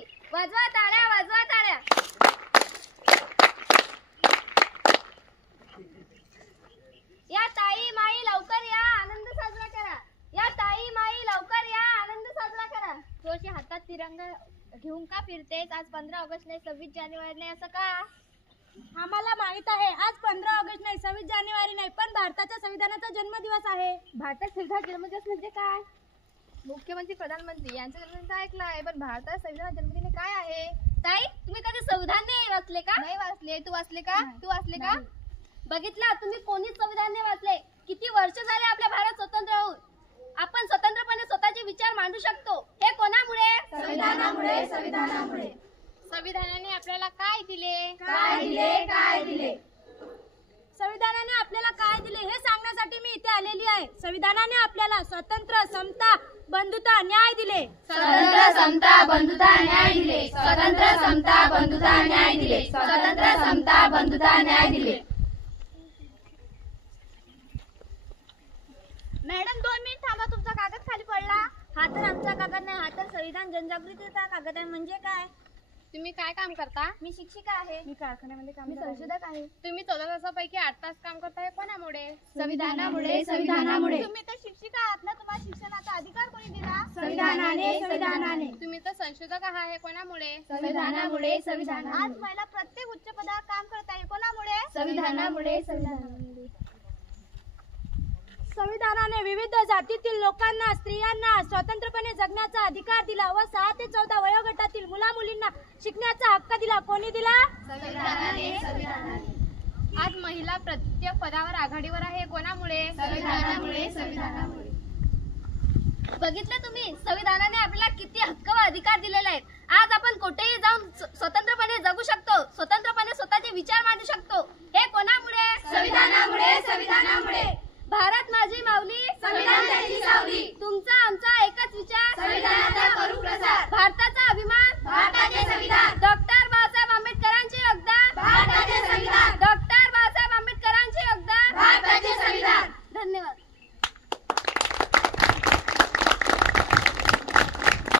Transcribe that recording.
महिलांसाठी. वाजवा टाळ्या, वाजवा टाळ्या. या ताई माई लवकर या, आनंद साजरा करा. या ताई माई लवकर या, आनंद साजरा करा. जोशी हातात तिरंगा घेऊन का फिरतेस? आज 15 ऑगस्ट नाही, 26 जानेवारी नाही, असं का? आम्हाला माहित आहे आज 15 ऑगस्ट नाही, 26 जानेवारी नाही, पण भारताच्या संविधानाचा जन्मदिवस आहे. भारतात संविधान जन्मदिवस म्हणजे काय? मुख्यमंत्री प्रधानमंत्री यांचा जन्मदिन ऐकला आहे, पण भारतात संविधान जन्मदिन काय आहे? ताई, तुम्ही कधी संविधान नाही वाचले का? नाही वाचले. तू वाचले का? तू वाचले का? बघितला, तुम्ही कोणीच संविधान नाही वाचले. किती वर्ष झाले आपल्या भारत स्वतंत्र होऊन. आपण स्वतंत्रपणे स्वतःचे विचार मांडू शकतो. हे कोणामुळे? संविधानामुळे. संविधानामुळे. संविधानाने आपल्याला काय दिले? काय दिले? काय दिले? संविधानाने आपल्याला काय दिले हे सांगण्यासाठी मी इथे आलेली आहे. संविधानाने आपल्याला स्वातंत्र्य, समता, बंधुता, न्याय दिले. स्वतंत्र, समता, बंधुता, न्याय दिले. स्वतंत्र, समता, बंधुता, न्याय दिले. स्वतंत्र, समता, बंधुता, न्याय दिले. मॅडम 2 मिनिट थांबा, तुमचा कागद खाली पडला. हा तर आमचा कागद नाही, हा तर संविधान जनजागृतीचा कागद आहे. म्हणजे काय? तुम्ही काय काम करता? मी शिक्षिका आहे. मी कारखान्यामध्ये काम मी संशोधक आहे. तुम्ही 14 तासापैकी 8 तास काम करताय, कोणामुळे? संविधानामुळे. संविधानामुळे. तुम्ही तर शिक्षिका आहात ना, तुम्हाला शिक्षणाचा अधिकार कोणी दिला? संविधानाने. संविधानाने. तुम्ही तर संशोधक आहात, कोणामुळे? संविधानामुळे. संविधानामुळे. आज महिला प्रत्येक उच्च पदावर काम करत आहे, कोणामुळे? संविधानामुळे. संविधानामुळे. संविधानाने विविध जातीतील लोकांना, स्त्रियांना स्वतंत्रपणे जगण्याचा अधिकार दिला व 6 ते 14 वयोगटातील मुला मुलींना शिकण्याचा हक्क दिला. कोणी दिला? संविधानाने. आज महिला प्रत्येक पदावर आघाडीवर आहे, कोणामुळे? संविधानामुळे. संविधानामुळे. बघितलं तुम्ही, संविधानाने आपल्याला किती हक्क व अधिकार दिलेले आहेत. आज आपण कुठेही जाऊन स्वतंत्रपणे जगू शकतो, स्वतंत्रपणे स्वतःचे विचार मांडू शकतो. हे कोणामुळे? संविधानामुळे. संविधानामुळे. भारत माझी माऊली, संविधान त्याची सावली. तुमचा आमचा एकच विचार, संविधानाचा करू प्रसार. भारताचा अभिमान, भारताचे संविधान. डॉक्टर